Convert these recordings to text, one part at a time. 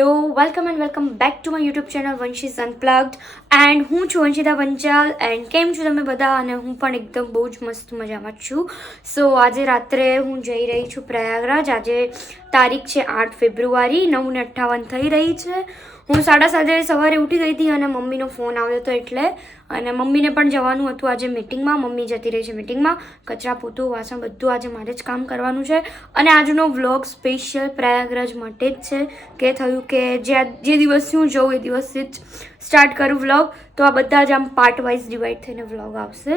Hello welcome back to my YouTube channel Vanshi's unplugged and હું છું વંશિતા Panchal and કેમ છો તમે બધા અને હું પણ એકદમ બહુ જ મસ્ત મજામાં છું. સો આજે રાત્રે હું જઈ રહી છું પ્રયાગરાજ. આજે તારીખ છે 8 ફેબ્રુઆરી 9:58 થઈ રહી છે. હું 7:30 સવારે ઉઠી ગઈ હતી અને મમ્મીનો ફોન આવ્યો હતો એટલે અને મમ્મીને પણ જવાનું હતું આજે મિટિંગમાં. મમ્મી જતી રહી છે મિટિંગમાં. કચરા પોતું વાસણ બધું આજે મારે જ કામ કરવાનું છે અને આજનો વ્લોગ સ્પેશિયલ પ્રયાગરાજ માટે જ છે કે થયું કે જે દિવસથી હું જઉં એ દિવસથી જ સ્ટાર્ટ કરું વ્લોગ. તો આ બધા જ આમ પાર્ટ વાઇઝ ડિવાઈડ થઈને વ્લોગ આવશે.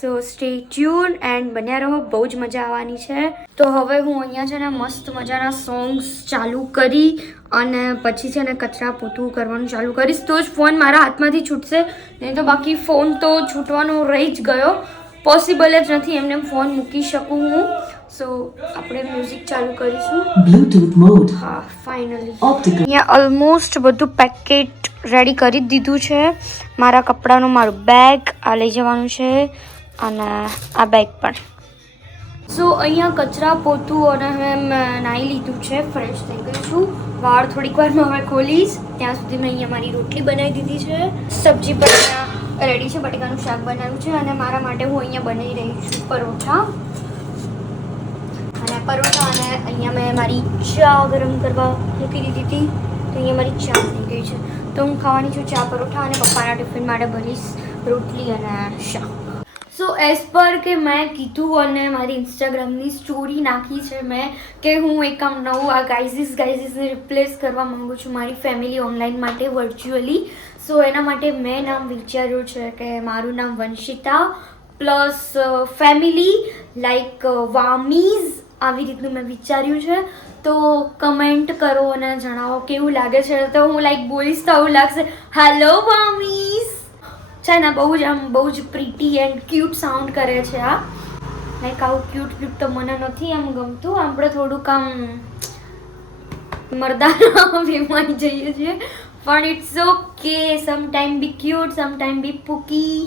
સો સ્ટે ટ્યુન એન્ડ બન્યા રહો, બહુ જ મજા આવવાની છે. તો હવે હું અહીંયા છે ને મસ્ત મજાના સોંગ્સ ચાલુ કરી અને પછી છે ને કચરા પોતું કરવાનું ચાલુ કરીશ તો જ ફોન મારા હાથમાંથી છૂટશે, નહીં તો બાકી ફોન તો છૂટવાનો રહી જ ગયો. પોસિબલ જ નથી એમને ફોન મૂકી શકું હું. સો આપણે મ્યુઝિક ચાલુ કરીશું. Bluetooth mode. હા ફાઇનલી અહીંયા ઓલમોસ્ટ બધું પેકેટ રેડી કરી જ દીધું છે. મારા કપડાનું મારું બેગ આ લઈ જવાનું છે અને આ બેગ પણ. સો અહીંયા કચરા પોતું અને મેં નાહી લીધું છે, ફ્રેશ થઈ ગઈ છું. વાળ થોડીક વારમાં હવે ખોલીશ. ત્યાં સુધી મેં અહીંયા મારી રોટલી બનાવી દીધી છે. સબ્જી પણ અહીંયા રેડી છે, બટેકાનું શાક બનાવ્યું છે અને મારા માટે હું અહીંયા બનાવી રહી છું પરોઠા. અને પરોઠા અને અહીંયા મેં મારી ચા ગરમ કરવા મૂકી દીધી હતી તો અહીંયા મારી ચા થઈ ગઈ છે. તો હું ખાવાની છું ચા પરોઠા અને પપ્પાના ટિફિન માટે ભરીશ રોટલી અને શાક. સો એઝ પર કે મેં કીધું અને મારી ઇન્સ્ટાગ્રામની સ્ટોરી નાખી છે મેં કે હું એક આમ નવું આ ગાઈઝીસને રિપ્લેસ કરવા માગું છું મારી ફેમિલી ઓનલાઈન માટે વર્ચ્યુઅલી. સો એના માટે મેં નામ વિચાર્યું છે કે મારું નામ વંશિતા પ્લસ ફેમિલી લાઈક વામીઝ આવી રીતનું મેં વિચાર્યું છે. તો કમેન્ટ કરો અને જણાવો કેવું લાગે છે. તો હું લાઈક બોલીશ તો એવું લાગશે હેલો વામીઝ છે ને. બહુ જ પ્રીટી એન્ડ ક્યુટ સાઉન્ડ કરે છે આ. લાઈક આવું ક્યુટ તો મને નથી આમ ગમતું. આપણે થોડુંક આમ મરદાના બીમારી જઈએ છીએ પણ it's okay. Sometime be cute, sometime be pookie,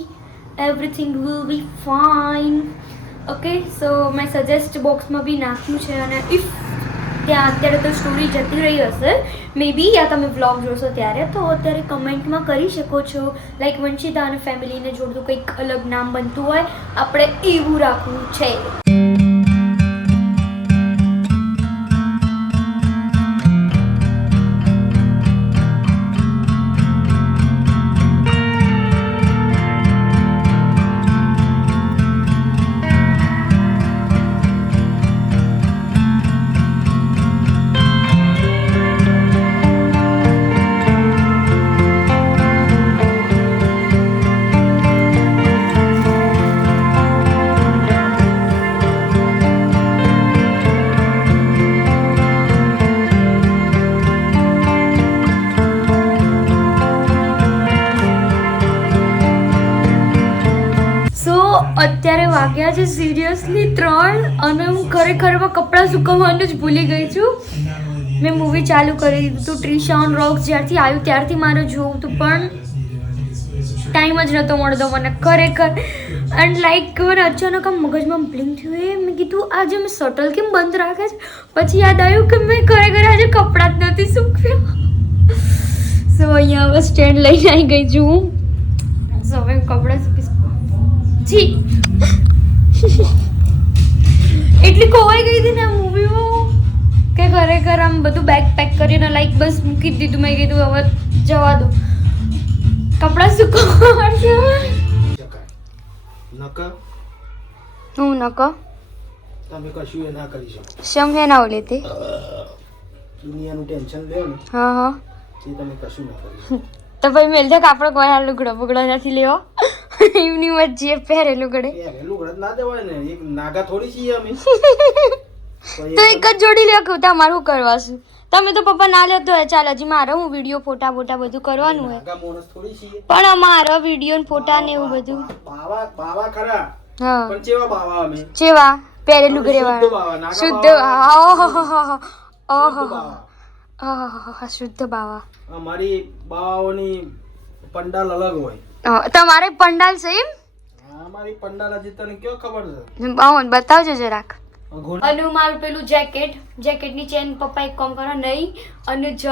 everything will be fine. Okay so મેં સજેસ્ટ બોક્સમાં બી નાખ્યું છે અને ઇફ ત્યાં અત્યારે તો સ્ટોરી જતી રહી હશે મે બી યા તમે વ્લોગ જોશો ત્યારે તો અત્યારે કમેન્ટમાં કરી શકો છો લાઈક વંશિતા અને ફેમિલીને જોડતું કંઈક અલગ નામ બનતું હોય આપણે એવું રાખવું છે. અત્યારે વાગ્યા છે સિરિયસલી 3 અને હું ખરેખરમાં કપડાં સુકવવાનું જ ભૂલી ગઈ છું. મેં મૂવી ચાલુ કરી દીધું હતું ટ્રિશા ઓન રોક્સ. જ્યારથી આવ્યું ત્યારથી મારે જોવું હતું પણ ટાઈમ જ નહોતો મળતો મને ખરેખર. એન્ડ લાઈક મને અચાનક આમ મગજમાં બ્લિંક થયું એ મેં કીધું આજે મેં શટલ કેમ બંધ રાખે છે. પછી યાદ આવ્યું કે મેં ખરેખર આજે કપડાં જ નથી સૂકવ્યા. સો અહીંયા હવે સ્ટેન્ડ લઈને આવી ગઈ છું હું. સો હવે કપડાં સૂકીશ. જી એટલી ખોવાઈ ગઈ હતી ને આ મૂવીમાં કે ખરેખર આમ બધું બેગ પેક કરીને લાઈક બસ મૂકી જ દીધું. મેં કીધું હવે જવા દો કપડાં સુકવવા. હું નકો તમે કશું એ ના કરી શકો. શમ હે ના ઓલે તે દુનિયાનું ટેન્શન લ્યો ને હા હા તે તમે કશું ના કરી શકો. તો ભાઈ મેલ દે કે આપણે કોઈ હાલ લુગડો બુગડો નથી લેવો. એમની વચ્ચે પહેરેલું ગળે પહેરેલું ગળત ના દેવાય ને. એક નાગા થોડી છીએ અમે. તો એક જ જોડી લ્યો કે તમારે શું કરવાશું. તમે તો પપ્પા ના લ્યો તો ચાલ હજી મારે હું વિડીયો ફોટા બધું કરવાનું હોય નાગા માણસ થોડી છીએ. પણ અમારો વિડીયો ને ફોટા ને એવું બધું બાવા ખરા હા પણ ચેવા બાવા અમે ચેવા પહેરેલું ગળે વાળા શુદ્ધ ઓહો શુદ્ધ બાવા. અમારી બાવાઓની પંડાલ અલગ હોય. તમારે પંડાલ છે એમ? અમારી પંડાલ હજી તને ક્યાં ખબર છે? બતાવજો જરાક. અઘોર અને મારું પેલું જેકેટની ચેન પપ્પા એક કામ કરો નહીં અને જ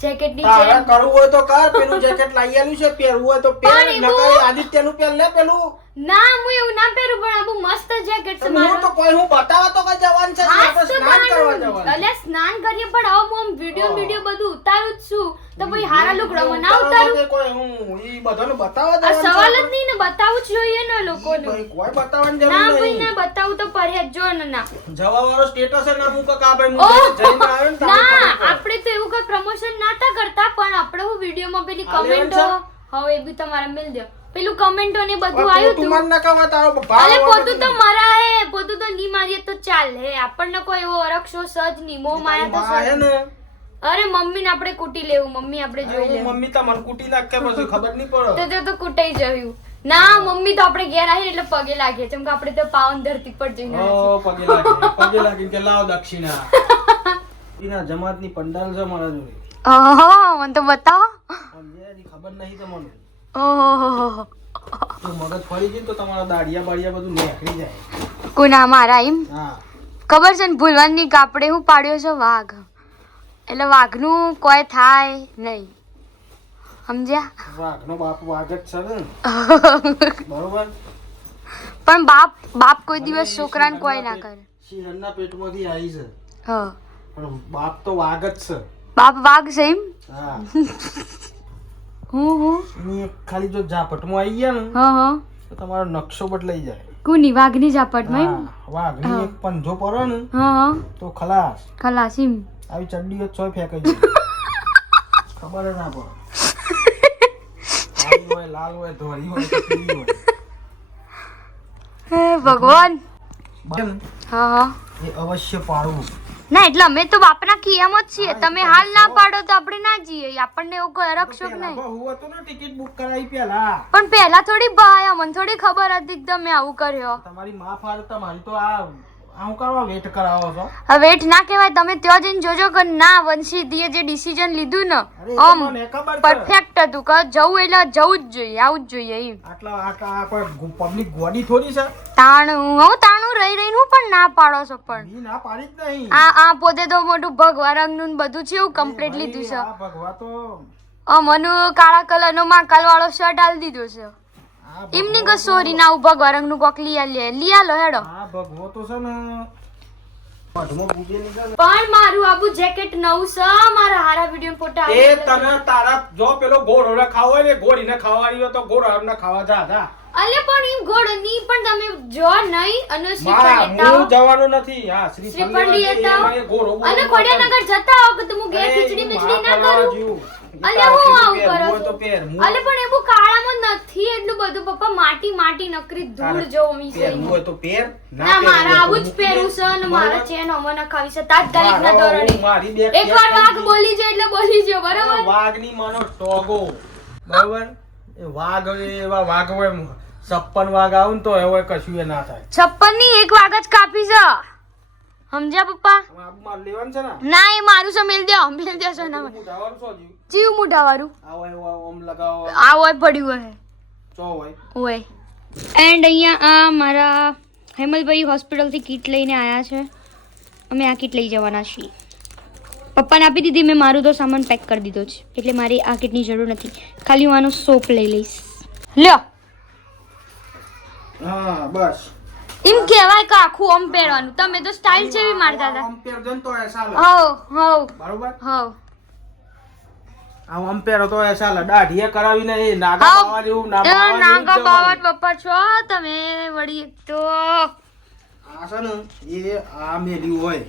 જેકેટ ની તારે ચેન કરવું હોય તો કર, પેલું જેકેટ લાવી આલ્યું છે, પહેરવું હોય તો પહેર, પણ એવું- નકર આદિત્યનું પહેર લે પેલું. ના હું એવું ના પહેરું પણ આ બહુ મસ્ત જેકેટ છે હું મારો તો કોઈ હું બતાવવા તો કઈ જવાનું છે, હાસ આપણે તો સ્નાન કરવા જવાનું. જવાનું. અલ્યા સ્નાન કરીએ પણ હવે હું વિડિયો હા. વિડિયો બધું ઉતારું જ છું તો ભાઈ હારા લુગડામાં ના ઉતારું તે કોઈ હું ઈ બધાને બતાવવા આ જવાનું સવાલ જ છે. નહીં ને બતાવવું જ જોઈએ ને લોકોને ભાઈ કોઈ બતાવવાની જરૂર ના ભાઈ નહીં. ના બતાવું તો પડે જ જો ને ના જવાવાળો સ્ટેટસ એ ના મૂકો કે આ ભાઈ ઓહ! હું જઈને આવ્યો ને તારે ના ખબર પડે. આપણે તો એવું કઈ પ્રમોશન નાતા કરતા પણ આપણે હું વિડિયોમાં પેલી આ લેવાનું કમેન્ટો છે? હવે એ બી તમારે મિલ દો પેલું કમેન્ટો ને બધું તું આવ્યું તું હતું મન ના કહો તારો ભાવ અલે આવે પોતું તો તું. મરા હે પોતું તો ની મારીએ તો ચાલે આપણને કોઈ એવો અરક્ષો સજ નહીં મો માયા તો તારી માં હે સજ ને, અરે મમ્મી ને આપણે કૂટી લેવું મમ્મી આપણે જોઈ હું લેવું મમ્મી તા મને કૂટી નાખે પછી ખબર નહીં પડે. તો તે તો કૂટાઈ જયું ના મમ્મી તો આપણે ઘેર આવીને એટલે પગે લાગે કેમ કે આપણે તો પાવન ધરતી પર જઈને ઓ, પગે લાગી કે લાવ દક્ષિણા. એના જમાતની પંડાલ છે મારા જોડે. ઓહો મને તો બતાવો પણ જે હજી ખબર નહીં તમને. ઓહો જો મગજ ફરી જાય તો તમારા દાડિયા બાડિયા બધું નીકળી જાય. કુના મારા એમ હા, ખબર છે ને ભૂલવાની કાપડે હું પાડ્યો છે વાઘ એટલે વાઘનું કોઈ થાય નહીં સમજ્યા વાઘનો બાપ વાઘ જ છે ને, બરોબર. પણ બાપ કોઈ દિવસ છોકરાને કોઈ ના કરે સિંહણના પેટમાંથી આવી છે હા પણ બાપ તો વાઘ જ છે. બાપ વાઘ છે એમ હા, હું એની એક ખાલી જો ઝાપટમાં આવી ગયા ને હા તો તમારો નકશો બદલાઈ જાય. કુની વાઘની ઝાપટમાં એમ હા, વાઘની એક પંજો પડે ને હા તો ખલાસ. ખલાસ એમ આવી ચડ્ડીઓ છ ફેંકાઈ જાય. ખબર જ ના પડે. કાળી હોય, લાલ હોય, ધોળી હોય કે પીળી હોય. હે ભગવાન બેન, હા હા એ અવશ્ય પાડવું. ના એટલે અમે તો બાપના ખિયામાં જ છીએ તમે હાલ ના પાડો તો આપણે ના જઈએ આપણને એવું કોઈ અરક્ષક પેલા નહીં બહુ હતું ને ટિકિટ બુક કરાવી પેલા. પણ પહેલા થોડી ભાયા મને થોડી ખબર હતી કે તમે આવું કર્યો તમારી માં ફાર તમારી તો આ હું કરવા વેટ કરાવો છો. હવે વેટ ના કહેવાય તમે ત્યાં જઈને જોજો કે ના વંશીદીએ જે ડિસિઝન લીધું ને અરે એ તો આમ મને ખબર છે. પરફેક્ટ હતું કે જવું એટલે જવું જ જોઈએ આવું જ જોઈએ એમ આટલા આ કોઈ પબ્લિક ગોડી થોડી છે. તાણું રહી રહીને હું પણ ના પાડો છો પણ ઈ ના પાડી જ નહીં. આ પોતે તો મોટું ભગવા રંગનું ને બધું છે એવું કમ્પ્લીટ લીધું છે આ ભગવા તો મનુ કાળા કલરનો માકાલ વાળો શર્ટ આલી દીધો છે આ એમની કે સોરી ના ભગવા રંગનું કોક લીયા લો હેડો આ ભગવો તો છે ને મઢમાં પૂજે નીકળે. પણ મારું આબુ જેકેટ નવું છે મારા હારા વિડિયો ફોટા એ તને તારા જો પેલો ઘોડો ને ખાવો હોય ને ઘોડીને ખાવાની હોય તો ઘોડો ને ખાવા જા. અલે પણ એમ ગોળ ની પણ તમે જો નહીં અને શ્રીફળ માં, લેતા હું આવો જવાનું નથી. હા, શ્રીફળ લેતા આવો એ ઘોડો બોડો અને ખોડિયાનગર જતા આવો કે તું ઘેર ખીચડી મીચડી ના કરું અલે હું આવું કરો તો છો પહેર. અલે પણ એવું કાળામાં નથી એટલું બધું પપ્પા માટી નકરી ધૂળ જો મી પહેરવું હોય તો પહેર. ના પહેરવું મારા હોય તો આવું જ મૂકી પહેરવું દે. છે અને મારા બરોબર? ચેન અમને ખાવી છે તાત્કાલિક ના મારા ધોરણે મારી બેગ એકવાર પેક વાઘ થઈ બોલી જાય એટલે બોલી જાય ગઈ. બરાબર વાઘની માનો ટોગો. બરોબર? એ વાઘ એવા વાઘ હોય 56 વાઘ આવું ને તો હવે કશું એ ના થાય. 56 ની એક વાઘ જ કાપી છે સમજ્યા પપ્પા હવે આ મારે લેવાનું છે ને. ના એ મારું છે મિલ દો સોના હું જવાનું છું હજી. જીવ મુઢા વાળું આ હોય ઓમ લગાવો આ હોય પડ્યું હોય ચો હોય. ઓય એન્ડ અહીંયા આ મારા હેમલભાઈ હોસ્પિટલથી કીટ લઈને આવ્યા છે અમે આ કીટ લઈ જવાના છીએ પપ્પાને આપી દીધી મેં મારું તો સામાન પેક કરી દીધો છે એટલે મારી આ કીટની જરૂર નથી ખાલી હું આનો સોપ લઈ લઈશ લ્યો હા, બસ. એમ કહેવાય કે આખું ઓમ પહેરવાનું તમે તો સ્ટાઇલ જેવી મારતા હતા આમ પહેરજો ને તો એ ચાલે. હવ બરોબર? હવ આમ પહેરો તો એ ચાલે. દાઢીએ કરાવીને એ નાગા હા. બાવા જેવું ના બાવા જેવું નાગા જ બાવટ જવાનું. પપ્પા છો તમે વળી એક તો આ છે ને એ આ મેલ્યું હોય.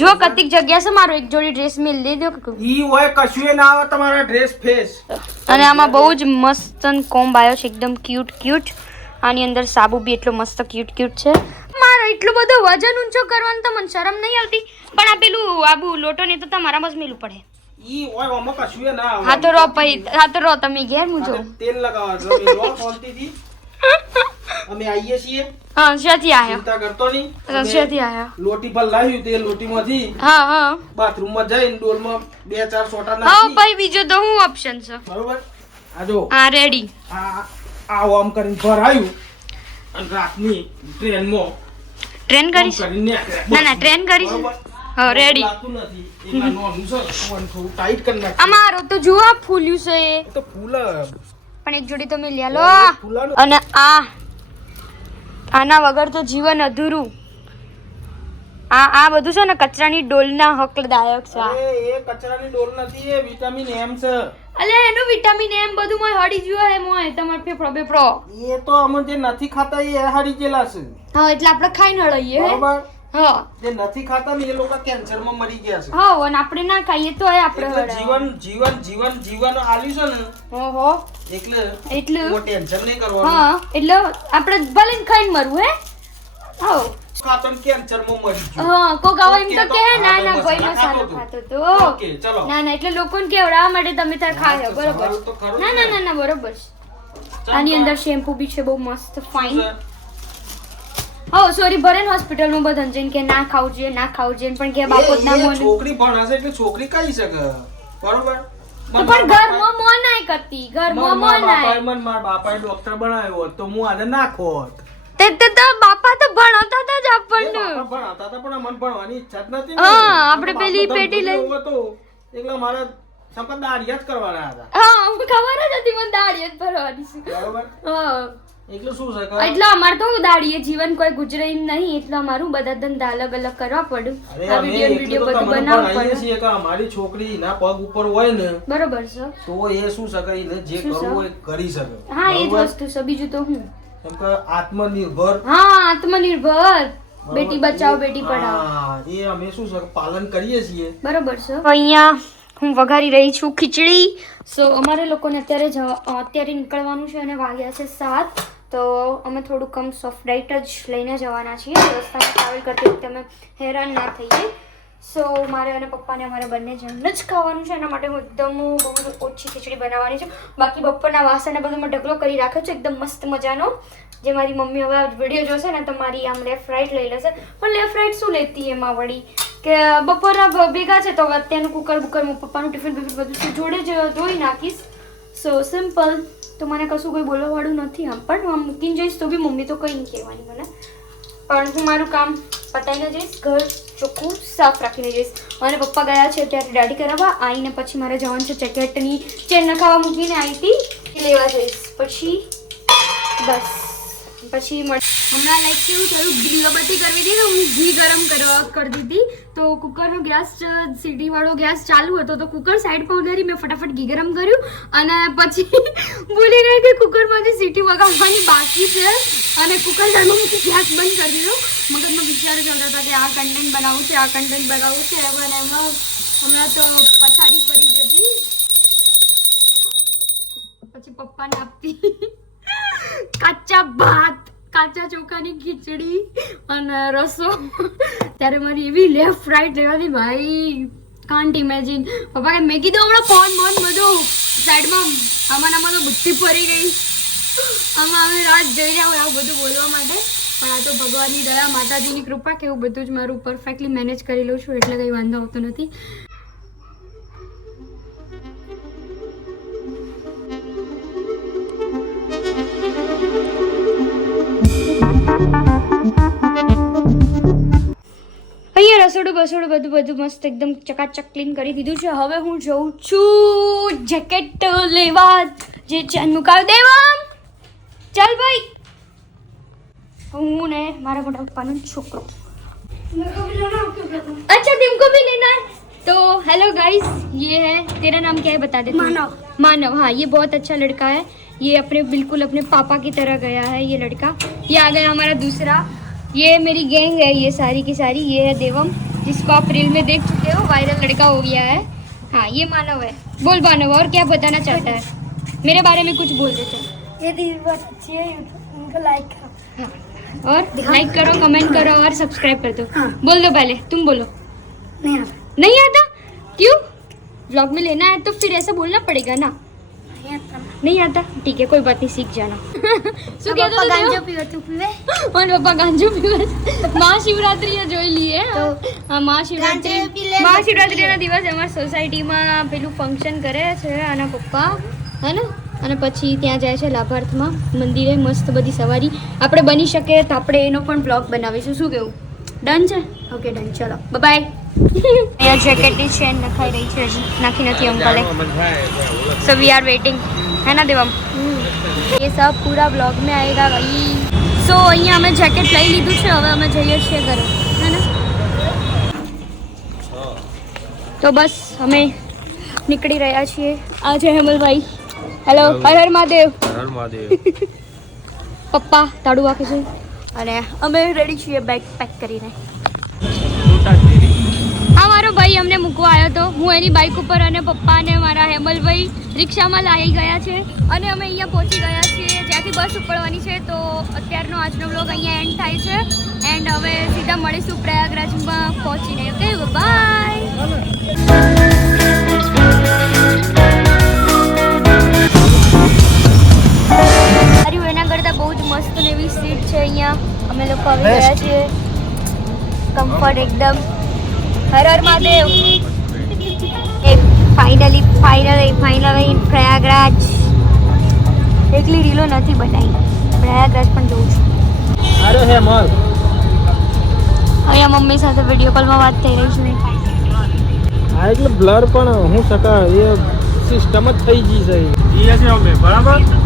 જો કતિક જગ્યા છે મારો એક જોડી ડ્રેસ મેલ દઈ દો કે ઈ હોય કશું ના આવે તમારા ડ્રેસ ફેસ. અને આમાં બહુ જ મસ્ત કોમ્બ આવ્યો છે એકદમ ક્યુટ આની અંદર સાબુ બી એટલો મસ્ત ક્યુટ છે મારો એટલું બધું વજન ઊંચો કરવાનું તો મને શરમ નહીં આવતી પણ આ પેલું આબુ લોટો ને તો તમારામાં જ મેલું પડે ઈ હોય આમાં કશું ના આવે. હા તો રો તમે ઘેર મૂજો આ તો તેલ લગાવવા તમે લો શાંતિથી. અમે આવીએ છીએ. હા શેથી આયા ચિંતા કરતો નહીં. શેથી આયા લોટી પર લાવ્યું તે લોટીમાંથી હા બાથરૂમમાં જઈને ડોલમાં 2-4 સોટા હા નાખી. ભાઈ બીજો તો હું ઓપ્શન છે બરોબર? આ જો હા રેડી આ આમ કરીને ભરાયું અને રાતની ટ્રેનમાં ટ્રેન આમ કરીશ કરીને નીકળ્યા. ના ટ્રેન કરીશ બરોબર? હા રેડી લાગતું નથી એટલા નોનું છે તો આને થોડું ટાઈટ કરી નાખ અમારો તો જુઓ ફૂલ્યું છે એ તો ફૂલ પણ એક જોડી તો મેં લો ફૂલાનું અને આના વગર તો જીવન અધૂરું આ બધું છે ને કચરાની ડોલના હકદાયક છે આ. અરે એ કચરાની ડોલ નથી એ વિટામિન એમ છે અલે એનું વિટામિન એમ બધું મોય હડી ગયો હે મોય તમાર ફેફડો બેફડો એ તો અમે જે નથી ખાતા એ હારી ગયેલા છે હા એટલે આપણે ખાઈને હળઈએ હે બરાબર હા જે નથી ખાતા ને એ લોકો કેન્સર માં મરી ગયા છે હા અને આપણે ના ખાઈએ તો આપણે એટલે હળાય. જીવન આલ્યું છે ને ઓહો એટલે એટલે ટેન્શન નહીં કરવાનું હા એટલે આપણે ભલે ને ખાઈને મરવું હે હા ખાતો ને કેન્સર માં મરી ગયું હા કોક આવો એમ તો ઓકે, કે તો ના આ ના તો ભાઈ મસાલા મસાલો ખાતો ખાતો તો. તો ઓકે ચલો ના ના એટલે લોકોને કેવડાવવા માટે તમે તાર ખાયો તો બરોબર સવાલ તો ખરો ના ને. ના ના ના બરોબર છે. ચાલ આની તો અંદર શેમ્પુ બી છે બહુ મસ્ત શું ફાઇન છે? હા સોરી ભરેન હોસ્પિટલમાં બધાને જઈને કે ના ખાવું જોઈએ ના ખાવું જોઈએ પણ કે બાપોત ના એ મોન છોકરી ભણાશે એટલે છોકરી કહી શકે બરોબર તો પણ ઘરમાં મોન નાય કરતી ઘરમાં મોન નાય મારા બાપાએ ડોક્ટર બનાવ્યો હોત તો હું આને નાખોત તે તો બાપા તો ભણાવતા હતા જ આપણને બાપા ભણાવતા હતા પણ મને ભણવાની ઈચ્છા જ નથી ને. હા, આપણે બાપનો પેલી ધંધો પેટી લઈ- એવો હતો એટલે મારે સખત દાઢિયા જ કરવાના હતા હા અમને ખબર જ હતી મને દાઢી જ ભરવાની છે બરોબર હા એટલે શું છે કે એટલે અમાર તો દાડીએ જીવન કોઈ ગુજરે એમ નહીં એટલે અમારું બધા ધંધા અલગ અલગ કરવા પડ્યું અરે આ અમે વિડીયો એટલું તો બધું તમને બનાવવું ભણાવીએ પડે છીએ કે અમારી છોકરી ના પગ ઉપર હોય ને બરોબર છે તો એ શું શકે એને જે શું કરવું છે? હોય એ કરી શકે હા એ જ બરોબર? વસ્તુ છે બીજું તો હું કેમ કે આત્મનિર્ભર હા આત્મનિર્ભર બરોબર? બેટી બચાવો એ- બેટી પઢાઓ હા, એ અમે શું છે કે પાલન કરીએ છીએ બરોબર છે અહીંયા હું વઘારી રહી છું ખીચડી સો અમારે લોકોને અત્યારે નીકળવાનું છે અને વાગ્યા છે 7 તો અમે થોડુંક કમ સોફ્ટ ડાઇટ જ લઈને જવાના છીએ રસ્તામાં ટ્રાવેલ કરતી વખતે અમે હેરાન ના થઈએ સો મારે અને પપ્પાને અમારે બંને જણને જ ખાવાનું છે એના માટે હું એકદમ બહુ ઓછી ખીચડી બનાવવાની છું બાકી બપોરના વાસણને બધું મેં ઢગલો કરી રાખ્યો છે એકદમ મસ્ત મજાનો જે મારી મમ્મી હવે વિડીયો જોશે ને તો મારી આમ લેફ્ટ રાઈટ લઈ લેશે પણ લેફ્ટ રાઈટ શું લેતી એમાં વળી કે બપોરના ભેગા છે તો હવે અત્યારનું કુકર બુકર પપ્પાનું ટિફિન બિફિન બધું જોડે જ ધોઈ નાખીશ સો સિમ્પલ તો મને કશું કોઈ બોલવાવાળું નથી આમ પણ આમ મૂકીને જઈશ તો બી મમ્મી તો કંઈ નહીં કહેવાની મને પણ હું મારું કામ પતાવીને જઈશ ઘર ચોખ્ખું સાફ રાખીને જઈશ અને પપ્પા ગયા છે ત્યારે દાઢી કરાવવા આવીને પછી મારે જવાનું છે જેકેટની ચેન નખાવા મૂકીને આવી હતી લેવા જઈશ પછી બસ પછી હમણાં લાઈક કેવું થયું દીવાબત્તી કરવી હતી ને હું ઘી ગરમ કરી દીધી તો કુકરનો ગેસ સીટીવાળો ગેસ ચાલુ હતો તો કુકર સાઈડ પર ઉતારી મેં ફટાફટ ઘી ગરમ કર્યું અને પછી ભૂલી ગઈ કે કુકરમાં જે સીટી વગાડવાની બાકી છે અને કુકર ચાલુ મૂકી ગેસ બંધ કરી દીધો મગજમાં વિચાર ચાલતા હતા કે આ કન્ટેન્ટ બનાવવું છે આ કન્ટેન્ટ બનાવવું છે અને એમાં હમણાં તો પથારી ફરી જતી પછી પપ્પાને આપતી કાચા ભાત કાચા ચોખાની ખીચડી અને રસો ત્યારે મારી એવી લેફ્ટ રાઈટ રહેવાથી ભાઈ કાન્ટ ઇમેજિન પપ્પા કે મેં કીધું હમણાં ફોન બધું સાઈડમાં આમાં તો બુદ્ધિ ફરી ગઈ આમાં અમે રાત જઈ રહ્યા હોય આવું બધું બોલવા માટે પણ આ તો ભગવાનની દયા માતાજીની કૃપા કે એવું બધું જ મારું પરફેક્ટલી મેનેજ કરી લઉં છું એટલે કંઈ વાંધો આવતો નથી અહીંયા રસોડું બધું મસ્ત એકદમ ચકાચક ક્લીન કરી દીધું છે હવે હું જઉં છું જેકેટ લેવા જે ચેન મુકાવ દેવામ ચાલ ભાઈ હું ને મારા મોટા પપ્પાનો છોકરો अच्छा तुमको भी लेना है तो हेलो गाइस ये है तेरा नाम क्या है बता दे मानव हाँ ये बहुत अच्छा लड़का है ये अपने बिल्कुल अपने पापा की तरह गया है ये लड़का ये आ गया हमारा दूसरा ये मेरी गैंग है ये सारी की सारी ये है देवम जिसको आप रील में देख चुके हो वायरल लड़का हो गया है हाँ ये मानव है बोल मानव और क्या बताना चाहता है मेरे बारे में कुछ बोल देते ये दीदी बहुत अच्छी है उनको लाइक करो हाँ और लाइक करो कमेंट करो और सब्सक्राइब कर दो हाँ। बोल दो पहले तुम बोलो नहीं आता नहीं आता क्यों व्लॉग में लेना है तो फिर ऐसा बोलना पड़ेगा ना नहीं आता नहीं आता ठीक है कोई बात नहीं सीख जाना શું કહેતો હતો ગાંજો દેવ? પીવે તું પીવે મારા પપ્પા ગાંજો પીવે છે. મહાશિવરાત્રીએ જોઈ લઈએ હા મહાશિવરાત્રી ગાંજો પી લે, મહાશિવરાત્રીના દિવસે અમારી સોસાયટીમાં પેલું ફંક્શન કરે છે આના પપ્પા હે ને અને પછી ત્યાં જાય છે લાભાર્થમાં મંદિરે મસ્ત બધી સવારી આપણે બની શકે તો આપણે એનો પણ બ્લોગ બનાવીશું શું કેવું ડન છે ઓકે ડન ચલો બાય અહીંયા જેકેટની ચેન નખાઈ રહી છે હજી નાખી નથી અંકલે सो वी आर वेटिंग है ना देवम ये सब पूरा ब्लॉग में आएगा भाई सो અહીંયા અમે જેકેટ લઈ લીધું છે હવે અમે જઈએ છીએ ઘરે હે ને તો બસ અમે નીકળી રહ્યા છીએ આ છે હેમલભાઈ હેલો હર હર મહાદેવ પપ્પા તાડું વાકે છે અને અમે રેડી છીએ બેગ પેક કરીને હા મારો ભાઈ અમને મૂકવા આવ્યો હતો હું એની બાઇક ઉપર અને પપ્પા અને મારા હેમલભાઈ રિક્ષામાં લાવી ગયા છે અને અમે અહીંયા પહોંચી ગયા છીએ જ્યાંથી બસ ઉપડવાની છે તો અત્યારનો આજનો બ્લોગ અહીંયા એન્ડ થાય છે એન્ડ હવે સીધા મળીશું પ્રયાગરાજમાં પહોંચીને ઓકે બાય એના કરતાં બહુ જ મસ્ત ને એવી સીટ છે અહીંયા અમે લોકો આવી ગયા છીએ કમ્ફર્ટ એકદમ હર હર મહાદેવ ફાઇનલી પ્રયાગરાજ એકલી રીલો નથી બનાવી પ્રયાગરાજ પણ જોઉં છું અરે હે મલ અહીંયા મમ્મી સાથે વિડીયો કોલમાં વાત થઈ રહી છે આ એટલે બ્લર પણ હું સકા એ સિસ્ટમ જ થઈ ગઈ છે એ છે અમે બરાબર